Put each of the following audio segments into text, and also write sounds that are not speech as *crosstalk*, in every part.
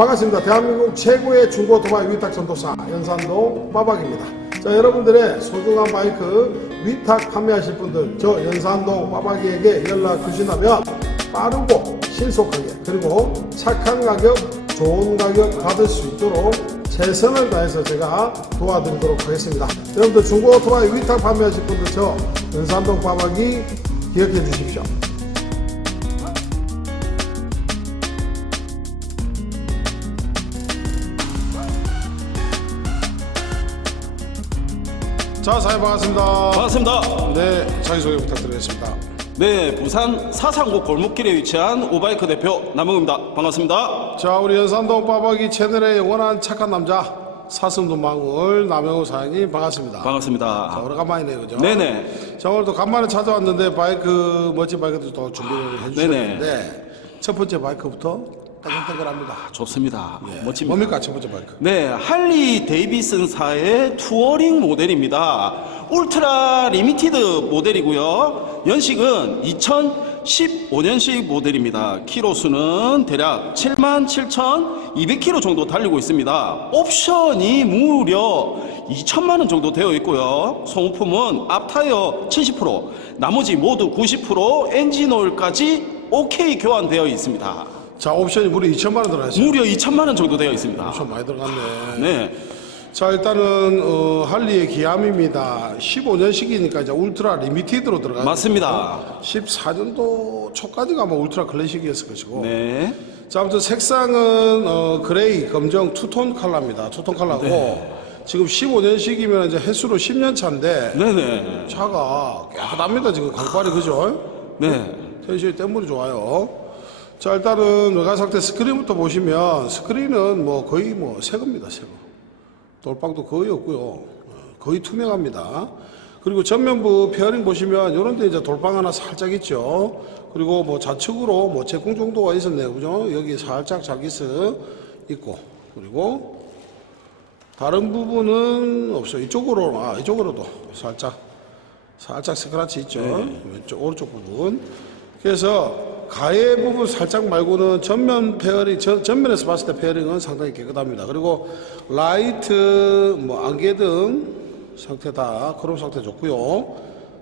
반갑습니다. 대한민국 최고의 중고 오토바이 위탁 전도사 연산동 빠박입니다. 자, 여러분들의 소중한 바이크 위탁 판매하실 분들 저 연산동 빠박이에게 연락 주신다면 빠르고 신속하게 그리고 착한 가격, 좋은 가격 받을 수 있도록 최선을 다해서 제가 도와드리도록 하겠습니다. 여러분들 중고 오토바이 위탁 판매하실 분들 저 연산동 빠박이 기억해 주십시오. 자, 사장님 반갑습니다. 반갑습니다. 네, 자기소개 부탁드리겠습니다. 네, 부산 사상구 골목길에 위치한 오바이크 대표 남흥입니다. 반갑습니다. 자, 우리 연산동 빠박이 채널의 영원한 착한 남자 사슴도망울 남영호 사장님 반갑습니다. 자, 반갑습니다. 오래간만이네요, 그죠? 네네. 자, 오늘도 간만에 찾아왔는데 바이크, 멋진 바이크들 또 준비를 해주셨는데 첫 번째 바이크부터 따끈따끈합니다. 좋습니다. 멋집니다. 뭡니까, 첫 번째 바이크? 네, 할리 데이비슨사의 투어링 모델입니다. 울트라 리미티드 모델이고요. 연식은 2015년식 모델입니다. 키로수는 대략 77,200km 정도 달리고 있습니다. 옵션이 무려 2천만 원 정도 되어 있고요. 소모품은 앞타이어 70%, 나머지 모두 90% 엔진 오일까지 OK 교환되어 있습니다. 자, 옵션이 무려 2천만 원 들어갔어요. 무려 2천만 원 정도 되어 있습니다. 옵션 많이 들어갔네. 네. 자 일단은 어, 할리의 기암입니다. 15년식이니까 이제 울트라 리미티드로 들어가요. 맞습니다. 14년도 초까지가 아마 울트라 클래식이었을 것이고. 네. 자 아무튼 색상은 어, 그레이, 검정 투톤 컬러입니다. 투톤 컬러고 네. 지금 15년식이면 이제 횟수로 10년 차인데 네네. 차가 깨끗합니다. 지금 강발이 그죠? 네. 텐션이 때문에 좋아요. 자 일단은 외관 상태 스크린부터 보시면 스크린은 뭐 거의 뭐 새겁니다 새거. 돌빵도 거의 없고요. 어, 거의 투명합니다. 그리고 전면부 페어링 보시면 이런 데 이제 돌빵 하나 살짝 있죠. 그리고 뭐 좌측으로 뭐 제공 정도가 있었네요. 그죠? 여기 살짝 자기스 있고 그리고 다른 부분은 없어요. 이쪽으로 아 이쪽으로도 살짝 살짝 스크래치 있죠. 왼쪽 오른쪽 부분. 그래서 가해 부분 살짝 말고는 전면 페어링 전, 전면에서 봤을 때 페어링은 상당히 깨끗합니다. 그리고 라이트 뭐 안개 등 상태 다 크롬 상태 좋고요.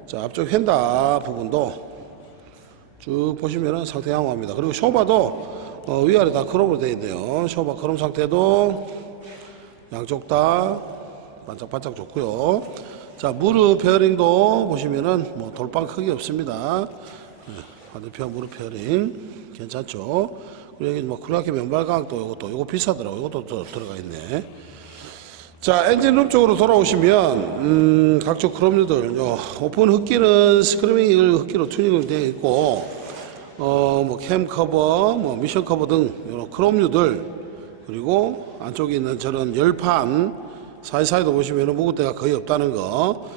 자 앞쪽 휀다 부분도 쭉 보시면은 상태 양호합니다. 그리고 쇼바도 어, 위아래 다 크롬으로 되어 있네요. 쇼바 크롬 상태도 양쪽 다 반짝반짝 좋고요. 자 무릎 페어링도 보시면은 뭐 돌빵 크기 없습니다. 네, 반대편 무릎 페어링 괜찮죠. 그리고 여기 뭐 크라케 면발광도 이것도 이거 비싸더라고. 이것도 또 들어가 있네. 자 엔진룸 쪽으로 돌아오시면 음, 각종 크롬류들 요 오픈 흡기는 스크리밍 흡기로 튜닝을 되어 있고 어뭐 캠 커버 뭐 미션 커버 등 이런 크롬류들 그리고 안쪽에 있는 저런 열판 사이사이도 보시면 묵을 데가 거의 없다는 거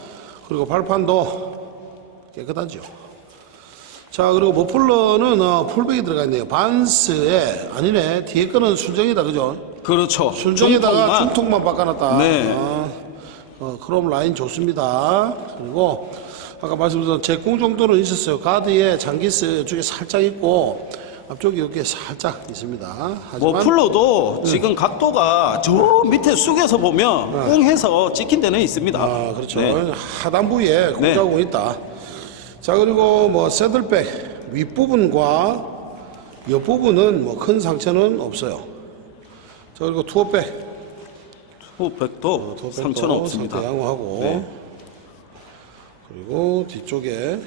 그리고 발판도 깨끗하죠 자 그리고 머플러는 어, 풀백이 들어가 있네요 반스에 아니네 뒤에 거는 순정이다 그죠 그렇죠. 순정에다가 중통만. 중통만 바꿔놨다. 네. 어, 어, 크롬 라인 좋습니다. 그리고 아까 말씀드린 제공 정도는 있었어요. 가드에 장기스 쪽에 살짝 있고 앞쪽에 이렇게 살짝 있습니다. 하지만 머플러도 지금 각도가 저 밑에 숙여서 보면 웅해서 찍힌 데는 있습니다. 아, 그렇죠. 네. 하단 부위에 공자공 있다. 자 그리고 뭐 새들백 윗부분과 옆부분은 뭐 큰 상처는 없어요. 자 그리고 투어백 투어백도 상처는 없습니다. 상태 양호하고 네. 그리고 뒤쪽에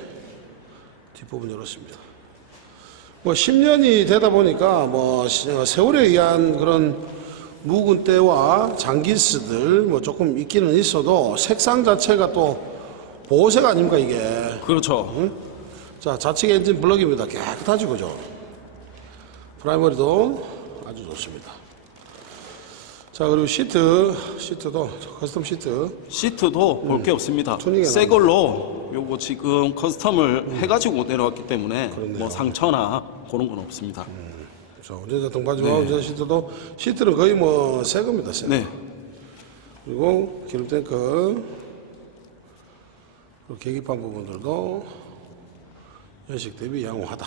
뒷부분 열었습니다. 뭐 10년이 되다 보니까 뭐 시- 어, 세월에 의한 그런 묵은 때와 장기스들 뭐 조금 있기는 있어도 색상 자체가 또 보호색 아닙니까 이게. 그렇죠. 자 좌측 엔진 블럭입니다. 깨끗하죠 그죠? 프라이머리도 아주 좋습니다. 자 그리고 시트 시트도 커스텀 시트 시트도 볼 게 없습니다. 새 걸로 요거 지금 커스텀을 해가지고 내려왔기 때문에 그렇네요. 뭐 상처나 그런 건 없습니다. 자, 운전자 등받이와 운전자 시트도 시트는 거의 뭐 새 겁니다. 새. 네. 그리고 기름 탱크 그리고 계기판 부분들도 연식 대비 양호하다.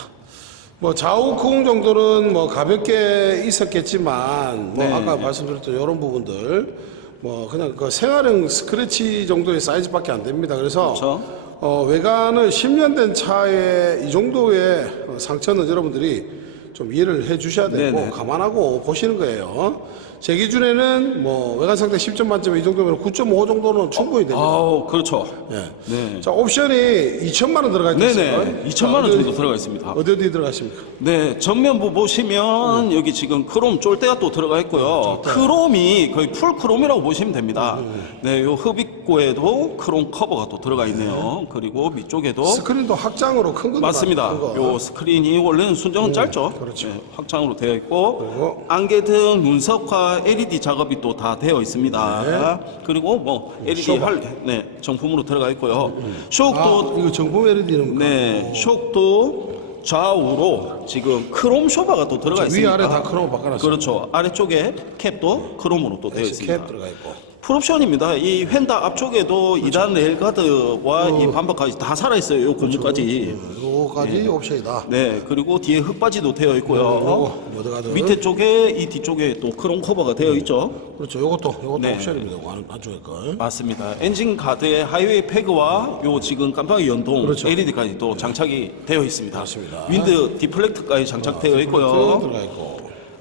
뭐 좌우 쿵 정도는 뭐 가볍게 있었겠지만 뭐 네. 아까 말씀드렸던 이런 부분들 뭐 그냥 그 생활용 스크래치 정도의 사이즈밖에 안 됩니다. 그래서 그렇죠. 어, 외관은 10년 된 차에 이 정도의 어, 상처는 여러분들이 좀 이해를 해 주셔야 되고 네네. 감안하고 보시는 거예요. 제 기준에는 뭐 외관 상태 10점 만점에 이 정도면 9.5 정도는 충분히 됩니다. 아우 그렇죠. 예. 네. 자 옵션이 2천만 원 들어가 있어요. 네네. 2천만 원 정도 들어가 있습니다. 어디 어디 들어가 있습니까? 네, 전면부 보시면 여기 지금 크롬 쫄대가 또 들어가 있고요. 크롬이 거의 풀 크롬이라고 보시면 됩니다. 네, 요 흡입구에도 크롬 커버가 또 들어가 있네요. 그리고 밑쪽에도 스크린도 확장으로 큰 거. 맞습니다. 요 스크린이 원래는 순정은 짧죠. 그렇죠. 네, 확장으로 되어 있고 그리고 안개 등 눈석화 LED 작업이 또 다 되어 있습니다. 네. 그리고 뭐 LED 쇼바. 할 네, 정품으로 들어가 있고요. 쇼크도 아, 이거 정품 LED는 네, 쇽도 좌우로 지금 크롬 쇼바가 또 들어가 있습니다. 위아래 다 크롬 바꿔놨어요. 그렇죠. 아래쪽에 캡도 크롬으로 또 되어 있습니다. 캡 들어가 있고. 풀옵션입니다. 이 휀다 앞쪽에도 이 2단 레일가드와 이 반박까지 다 살아있어요. 요 고무까지. 요거까지 옵션이다. 네, 그리고 뒤에 흙바지도 되어 있고요. 모드가드. 밑에 쪽에 이 뒤쪽에 또 크롬 커버가 되어 있죠. 그렇죠. 요것도 요것도 네. 옵션입니다. 요거 안- 안쪽에 거. 맞습니다. 엔진 가드에 하이웨이 패그와 요 지금 깜빡이 연동 그렇죠. LED까지 또 장착이 되어 있습니다. 맞습니다. 윈드 디플렉트까지 장착되어 있고요. 들어가 있고.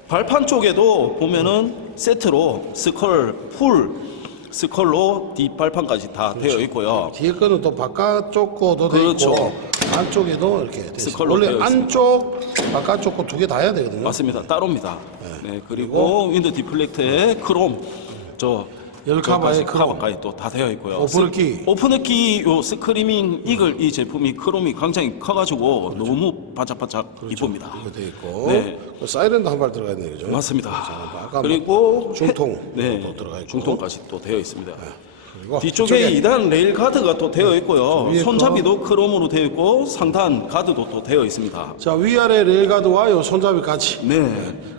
발판 쪽에도 보면은 세트로 스컬 풀 스컬로 뒷발판까지 다 되어 있고요. 뒤에 거는 또 바깥쪽 거도 돼 그렇죠. 있고 안쪽에도 이렇게. 스컬로 원래 되어 있습니다. 안쪽 바깥쪽 거 두 개 다 해야 되거든요. 맞습니다. 따로입니다. 네, 그리고 윈드 디플렉트에 크롬 저 열 카바에 크롬. 카바까지 또 다 되어 있고요. 오픈키. 오픈키 요 스크리밍 이글 이 제품이 크롬이 굉장히 커가지고 너무 바짝바짝 이쁩니다. 이거 돼 있고. 네. 그 사이렌도 한 발 들어가 있네요. 그죠? 맞습니다. 아까 그리고 중통 헤- 네, 또 들어가 있고. 중통까지 또 되어 있습니다. 그리고 뒤쪽에 2단 레일 가드가 또 되어 있고요. 위에 거. 손잡이도 크롬으로 되어 있고 상단 가드도 또 되어 있습니다. 자 위아래 레일가드와 요 손잡이 같이. 네,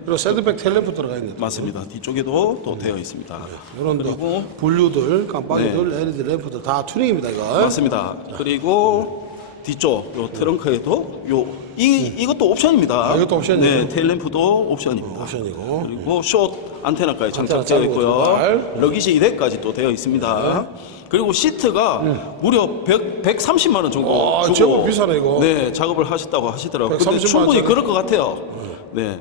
그리고 새드백 텔레프 들어가 있는. 맞습니다. 뒤쪽에도 또 되어 있습니다. 이런 또 분류들, 깜빡이들, LED 램프들 다 튜닝입니다 이거. 맞습니다. 그리고 뒤쪽 요 트렁크에도 요 이 이것도 옵션입니다. 아, 이것도 옵션이에요? 네, 테일램프도 옵션입니다. 옵션이고. 그리고 숏 안테나까지 장착되어 있고요. 러기지 2대까지 또 되어 있습니다. 그리고 시트가 무려 100, 130만 원 정도 아, 주고 제법 비싸네, 이거. 네, 작업을 하셨다고 하시더라고요. 근데 130만 충분히 원짜리. 그럴 것 같아요. 네.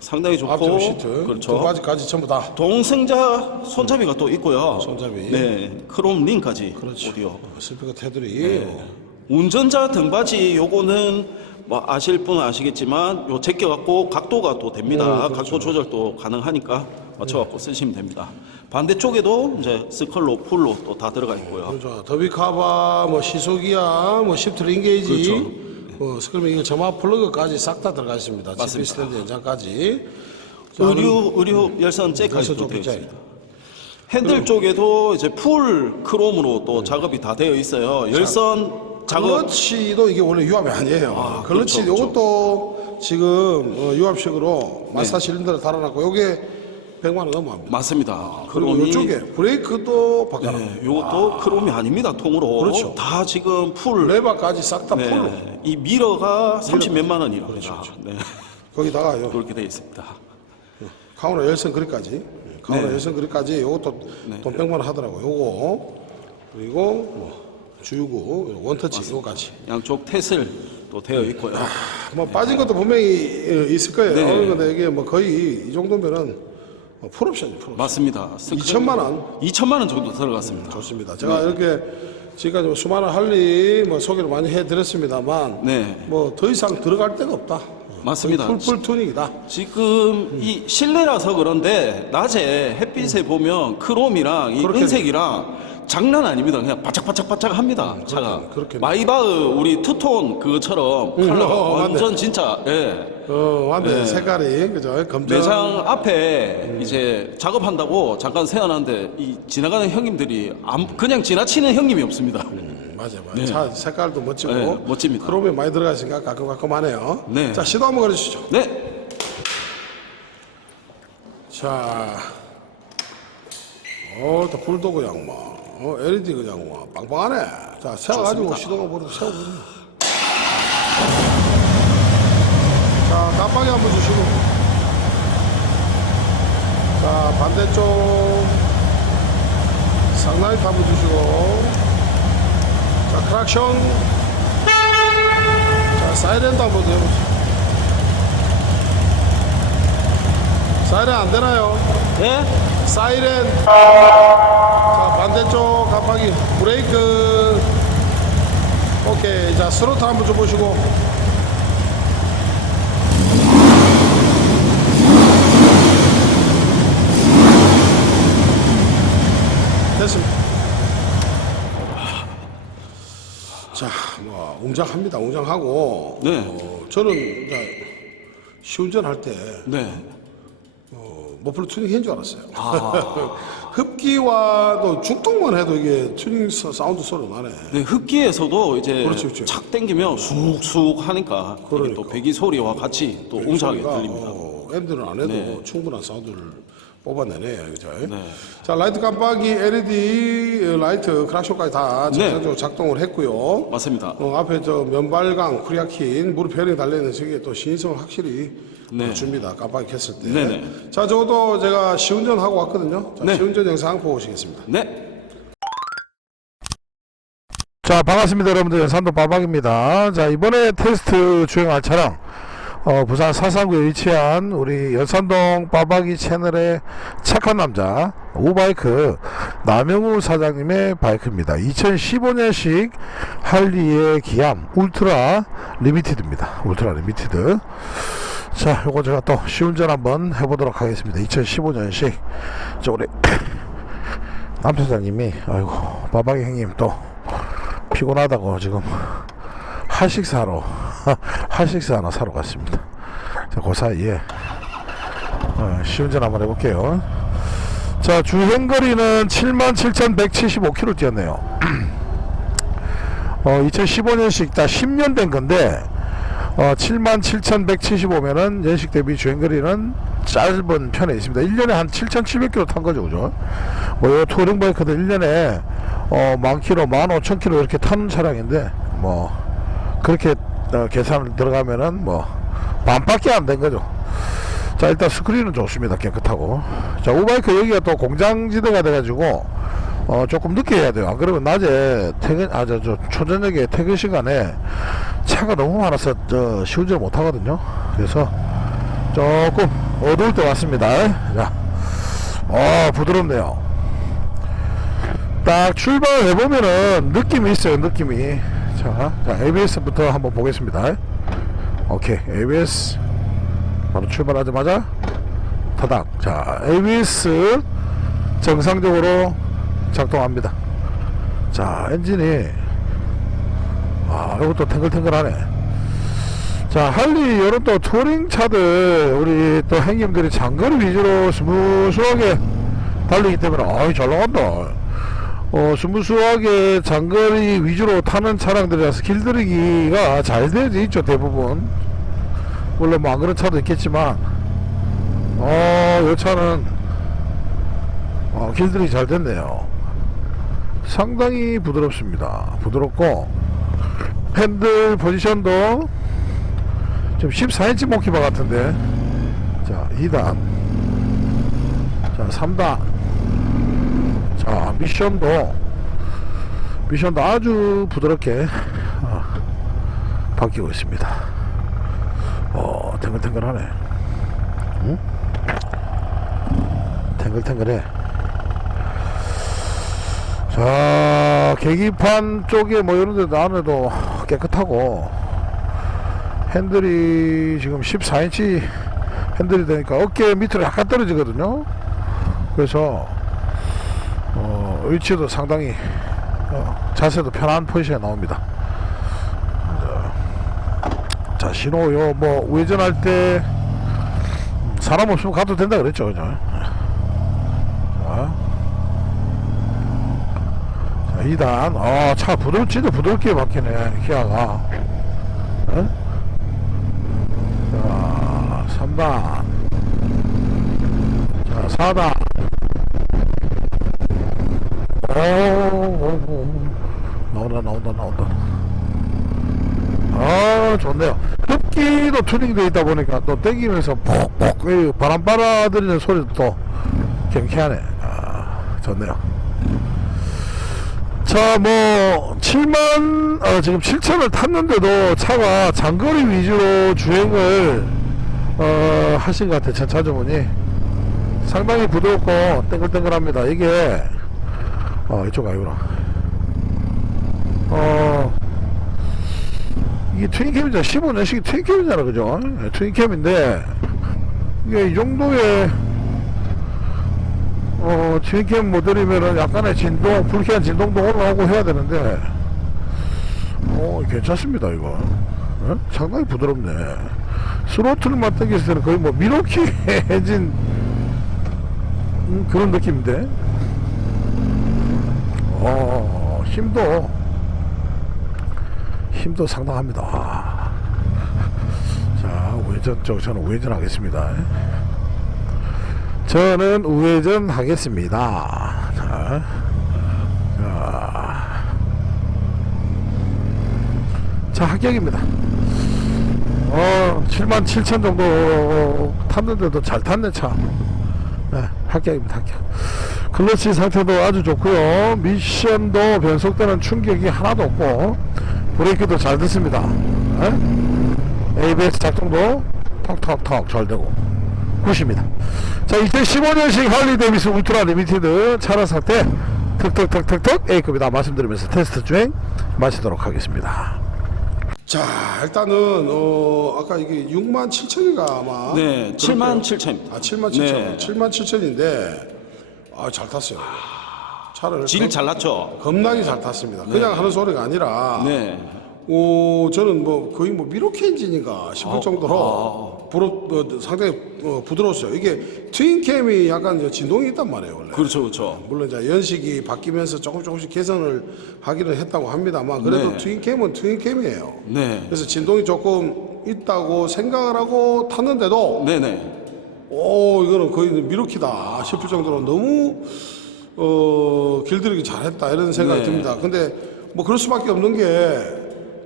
상당히 좋고 앞쪽 시트, 그렇죠. 두 가지까지 전부 다. 동승자 손잡이가 또 있고요. 손잡이. 네. 크롬 링까지 그렇죠. 오디오. 스피커 테두리. 네. 운전자 등받이 요거는 뭐 아실 분은 아시겠지만 요 제껴 갖고 각도가 또 됩니다. 네, 그렇죠. 각도 조절도 가능하니까 맞춰 갖고 쓰시면 됩니다. 반대쪽에도 이제 스컬로 풀로 또 다 들어가 있고요. 그렇죠. 더비 카바, 뭐 시소기아, 뭐 시프트 링게이지, 그렇죠. 뭐 스크림 이거 점화 플러그까지 싹 다 들어가 있습니다. 맞습니다. 스탠드 연장까지. 자, 의류 의류 열선 잭까지 또 되어 잭. 있습니다. 핸들 쪽에도 이제 풀 크롬으로 또 작업이 다 되어 있어요. 열선 작업 클러치도 이게 원래 유압이 아니에요. 아, 클러치 그렇죠, 이것도 지금 어, 유압식으로 마스터 실린더를 달아놨고 요게 100만 원 넘어갑니다. 맞습니다. 그리고 크롬이 이쪽에 브레이크도 바꿔놨고 네, 요것도 크롬이 아닙니다. 통으로 그렇죠. 다 지금 풀 레바까지 싹다 풀로 네, 이 미러가 30 몇만 원이랍니다. 네, 거기다가 요 그렇게 되어 있습니다. 카우너 열선 그립까지 카우너 네. 열선 그립까지 요것도 돈 100만 원 하더라고요. 요거 그리고 뭐 주유구 원터치 요거까지 양쪽 테슬 또 되어 있고요. 뭐 빠진 것도 분명히 어, 있을 거예요. 네. 근데 이게 뭐 거의 이 정도면은 뭐 풀옵션이 풀옵션. 맞습니다. 2천만 원 2천만 원 정도 들어갔습니다. 좋습니다. 제가 이렇게 지금까지 수많은 할리 뭐 소개를 많이 해드렸습니다만 네. 뭐 더 이상 들어갈 데가 없다. 맞습니다. 거의 풀풀 튜닝이다. 지금 이 실내라서 그런데 낮에 햇빛에 보면 크롬이랑 이 은색이랑 장난 아닙니다. 그냥 바짝바짝바짝 합니다. 차가. 그렇게. 마이바흐 우리 투톤 그것처럼 컬러가 어, 맞네. 완전 진짜 예. 어, 완전 네. 색깔이 그죠? 검정. 매장 앞에 이제 작업한다고 잠깐 세워놨는데 이 지나가는 형님들이 안- 그냥 지나치는 형님이 없습니다. 음, 맞아, 맞아. 차 색깔도 멋지고. 네, 멋집니다. 크롬이 많이 들어가 있으니까 가끔가끔하네요. 네. 자, 시도 한번 걸어주시죠. 네, 자, 어, 또 불도 그냥 뭐, 어, LED 그냥 뭐, 빵빵하네. 자, 세워가지고. 시동을 버리고 세워보세요. 자, 깜빡이 한번 주시고. 자, 반대쪽. 상라이트 한번 주시고. 자, 크락션. 자, 사이렌도 한번 해보세요. 사이렌 안 되나요? 예? 사이렌. 자, 반대쪽 깜빡이. 브레이크. 오케이. 자, 스로틀 한번 줘보시고. 됐습니다. 자, 뭐, 웅장합니다. 웅장하고. 네. 어, 저는 시운전할 때 네. 머플러 튜닝 한줄 알았어요. *laughs* 흡기와도 중통만 해도 이게 튜닝 사- 사운드 소리 나네. 네, 흡기에서도 이제 그렇지, 그렇지. 착 당기면 쑥쑥 하니까 이게 또 그러니까. 배기 소리와 같이 또 웅장하게 소리가, 들립니다. 어, 앰들은 안 해도 네. 충분한 사운드를 뽑아내네요. 그죠? 네. 자, 라이트 깜빡이, LED 라이트, 크락션까지 다 네. 정상적으로 작동을 했고요. 맞습니다. 어, 앞에 저 면발광, 쿠리아킨, 무릎 베링 달려있는 저게 또 신성을 확실히 네. 줍니다. 깜빡이 켰을 때. 네네. 자, 저도 제가 시운전 하고 왔거든요. 자, 네. 시운전 영상 보고 오시겠습니다. 네. 자 반갑습니다 여러분들 연산도 빠박입니다 자 이번에 테스트 주행할 차량 어, 부산 사상구에 위치한 우리 연산동 빠박이 채널의 착한 남자 오바이크 남영우 사장님의 바이크입니다 2015년식 할리의 기암 울트라 리미티드입니다 울트라 리미티드 자 요거 제가 또 시운전 한번 해보도록 하겠습니다 2015년식 저 우리 *clears throat* 남 사장님이 아이고 빠박이 형님 또 피곤하다고 지금 한식사로 한식사 *laughs* 하나 사러 갔습니다. 자, 그 사이에 어, 시운전 한번 해볼게요. 자, 주행거리는 77,175km 뛰었네요. *clears throat* 어, 2015년식 다 10년 된 건데 어, 77,175면은 연식 대비 주행거리는 짧은 편에 있습니다. 1년에 한 7,700km 탄 거죠, 그죠? 뭐, 요 touring 바이크도 1년에 어, 만 킬로, 만 5천 킬로 이렇게 타는 차량인데, 뭐, 그렇게 어, 계산을 들어가면은 뭐, 반밖에 안 된 거죠. 자, 일단 스크린은 좋습니다. 깨끗하고. 자, 우바이크 여기가 또 공장지대가 돼가지고, 어, 조금 늦게 해야 돼요. 안 그러면 낮에 퇴근, 아, 저, 저, 초저녁에 퇴근 시간에 차가 너무 많아서, 저, 시운전을 못 하거든요. 그래서 조금 어두울 때 왔습니다. 자, 어, 부드럽네요. 딱 출발을 해보면은 느낌이 있어요, 느낌이. 자, 자, ABS부터 한번 보겠습니다. 오케이, ABS. 바로 출발하자마자 타닥. 자, ABS 정상적으로 작동합니다. 자, 엔진이 아, 이것도 탱글탱글하네. 자, 할리 이런 또 투어링 차들 우리 또 행님들이 장거리 위주로 스무스하게 달리기 때문에 아이 잘 나간다. 어, 스무스하게 장거리 위주로 타는 차량들이라서 길들이기가 잘 되지 있죠 대부분. 물론 뭐 안 그런 차도 있겠지만 어, 이 차는 어, 길들이 잘 됐네요. 상당히 부드럽습니다. 부드럽고 핸들 포지션도 지금 14인치 모키바 같은데. 자 2단. 자 3단. 자 미션도 미션도 아주 부드럽게 어, 바뀌고 있습니다. 어 탱글탱글하네. 응? 탱글탱글해 자 계기판 쪽에 뭐 이런 데도 안에도 깨끗하고 핸들이 지금 14인치 핸들이 되니까 어깨 밑으로 약간 떨어지거든요. 그래서 어, 위치도 상당히 어, 자세도 편한 포지션에 나옵니다. 자, 자 신호 요 뭐 우회전할 때 음, 사람 없으면 가도 된다 그랬죠 그죠 자, 자 2단. 아 차 부드럽 진짜 부드럽게 바뀌네 기아가. 어? 자 3단 자 4단 오. 나온다 나온다 나온다. 아 좋네요. 흡기도 튜닝되어 있다 보니까 또 땡기면서 이 바람 빨아들이는 소리도 또 경쾌하네. 아 좋네요 자뭐 7만 어, 지금 7천을 탔는데도 차가 장거리 위주로 주행을 어, 하신 것 같아요 전차주분이. 상당히 부드럽고 땡글땡글합니다. 이게 어 이쪽 아니구나 어 이게 트윈캠이잖아 15년식 트윈캠이잖아 그죠? 예, 트윈캠인데 이게 이 정도의 어 트윈캠 모델이면은 약간의 진동 불쾌한 진동도 올라오고 해야 되는데 어 괜찮습니다 이거 예? 상당히 부드럽네 스로틀만 당겼을 때는 거의 뭐 미로키 *laughs* 엔진 음, 그런 느낌인데 어 힘도 힘도 상당합니다. 아. 자, 우회전 쪽 저는 우회전 하겠습니다. 저는 우회전 하겠습니다. 자, 자, 자 합격입니다. 어, 7만 7천 정도 탔는데도 잘 탔네 차. 네, 합격입니다. 합격. 클러치 상태도 아주 좋고요. 미션도 변속되는 충격이 하나도 없고 브레이크도 잘 듣습니다. 네? ABS 작동도 턱턱턱 잘 되고 굿입니다. 자, 2015년식 할리 데이비스 울트라 리미티드 차량 상태 턱턱턱턱턱 A급이다 말씀드리면서 테스트 주행 마치도록 하겠습니다. 자, 일단은 어 아까 이게 6만 7천인가 아마. 네, 7만 7천입니다. 아, 7만 7천. 네. 7만 7천인데 아, 잘 탔어요. 차를 질 잘났죠? 겁나게 잘 탔습니다. 그냥 하는 소리가 아니라 네. 어, 저는 뭐 거의 뭐 미로키 엔진인가 싶을 어, 정도로 부러, 어, 상당히 어, 부드러웠어요. 이게 트윈캠이 약간 이제 진동이 있단 말이에요, 원래. 그렇죠, 그렇죠. 물론 이제 연식이 바뀌면서 조금 조금씩 개선을 하기는 했다고 합니다만 그래도 네. 트윈캠은 트윈캠이에요. 네. 그래서 진동이 조금 있다고 생각을 하고 탔는데도 네네. 오 이거는 거의 미루키다 싶을 정도로 너무 어 길들이기 잘했다 이런 생각이 네. 듭니다. 근데 뭐 그럴 수밖에 없는 게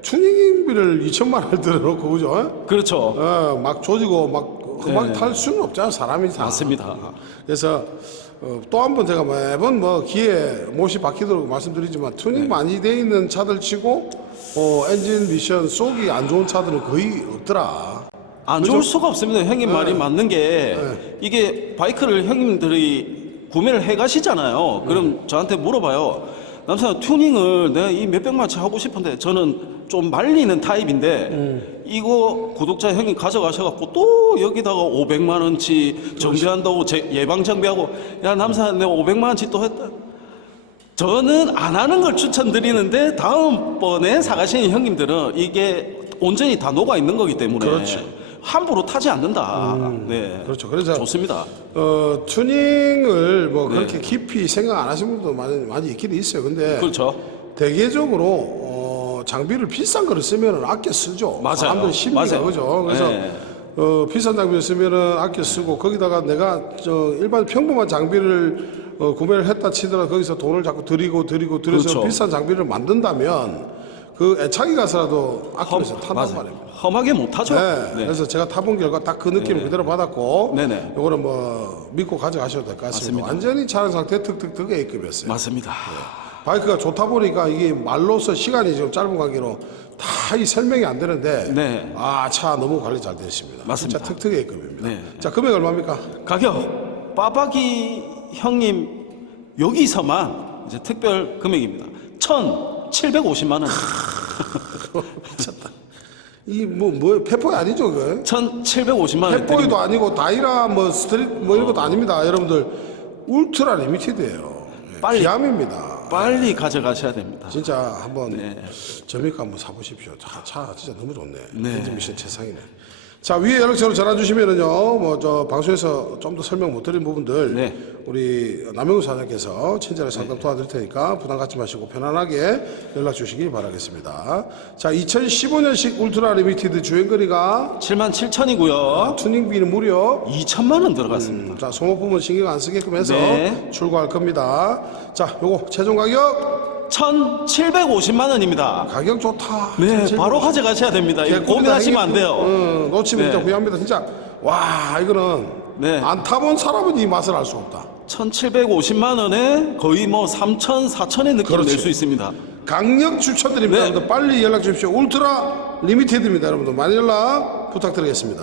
튜닝비를 2천만 원을 들어놓고 그죠? 그렇죠. 어, 막 조지고 막 험하게 네. 탈 수는 없잖아 사람이 다. 맞습니다. 그래서 어, 또한 번 제가 매번 뭐 기회 못이 바뀌도록 말씀드리지만 튜닝 네. 많이 돼 있는 차들 치고 어, 엔진 미션 속이 안 좋은 차들은 거의 없더라. 안 좋을 수가 없습니다. 형님 말이 맞는 게 이게 바이크를 형님들이 구매를 해 가시잖아요. 그럼 저한테 물어봐요. 남사 튜닝을 내가 이 몇백만치 하고 싶은데 저는 좀 말리는 타입인데 이거 구독자 형님 가져가셔갖고 또 여기다가 500만 원치 정비한다고 제 예방 정비하고 야 남사 내가 500만 원치 또 했다. 저는 안 하는 걸 추천드리는데 다음번에 사가시는 형님들은 이게 온전히 다 녹아 있는 거기 때문에 그렇죠. 함부로 타지 않는다. 네. 그렇죠. 그래서 좋습니다. 어, 튜닝을 뭐 그렇게 깊이 생각 안 하시는 분도 많이, 많이 있긴 있어요. 근데 그렇죠. 대개적으로 어, 장비를 비싼 거를 쓰면 아껴 쓰죠. 맞아요. 사람들 심리가 맞아요. 그죠. 그래서 네. 어, 비싼 장비를 쓰면은 아껴 쓰고 거기다가 내가 저 일반 평범한 장비를 어, 구매를 했다 치더라도 거기서 돈을 자꾸 들이고 들이고 들여서 그렇죠. 비싼 장비를 만든다면 그 애착이 가서라도 아끼면서 탄단 맞아요. 말입니다. 험하게 못 하죠. 네. 네. 그래서 제가 타본 결과 딱 그 느낌을 그대로 받았고 네네. 요거는 뭐 믿고 가져가셔도 될 것 같습니다. 맞습니다. 완전히 차량 상태 특특특 A급이었어요. 맞습니다. 바이크가 좋다 보니까 이게 말로서 시간이 좀 짧은 관계로 다 이 설명이 안 되는데 네. 아 차 너무 관리 잘 되어 있습니다. 맞습니다. 진짜 특특 A급입니다. 네. 자 금액 얼마입니까? 가격 빠박이 형님 여기서만 이제 특별 금액입니다. 1,750만 원. 미쳤다. 이뭐 뭐 페포이 아니죠 그? 1,750만 원. 페포이도 아니고 다이라 뭐 스트릿 뭐 이런 것도 아닙니다. 여러분들 울트라 리미티드예요. 예, 빨리. 기암입니다. 빨리 가져가셔야 됩니다. 진짜 한번 네. 점입가 한번 사보십시오. 차, 차 진짜 너무 좋네. 네. 엔진 미션 최상이네. 자 위에 연락처로 전화 주시면은요, 뭐 저 방송에서 좀 더 설명 못 드린 부분들 네. 우리 남영우 사장께서 친절하게 상담 도와드릴 테니까 부담 갖지 마시고 편안하게 연락 주시기 바라겠습니다. 자 2015년식 울트라 리미티드 주행거리가 7만 7천이고요. 투닝비는 무려 2천만 원 들어갔습니다. 자 소모품은 신경 안 쓰게끔 해서 네. 출고할 겁니다. 자 요거 최종 가격 1,750만 원입니다. 가격 좋다. 네, 1700. 바로 가져가셔야 됩니다. 이거 개꿀이다. 고민하시면 안 돼요. 어, 놓치면 네. 진짜 후회합니다. 진짜 와 이거는 네. 안 타본 사람은 이 맛을 알 수 없다. 1,750만 원에 거의 뭐 3천, 4천의 느낌을 그렇지. 낼수 있습니다. 강력 추천드립니다. 네. 여러분들 빨리 연락 주십시오. 울트라 리미티드입니다. 여러분들 많이 연락 부탁드리겠습니다.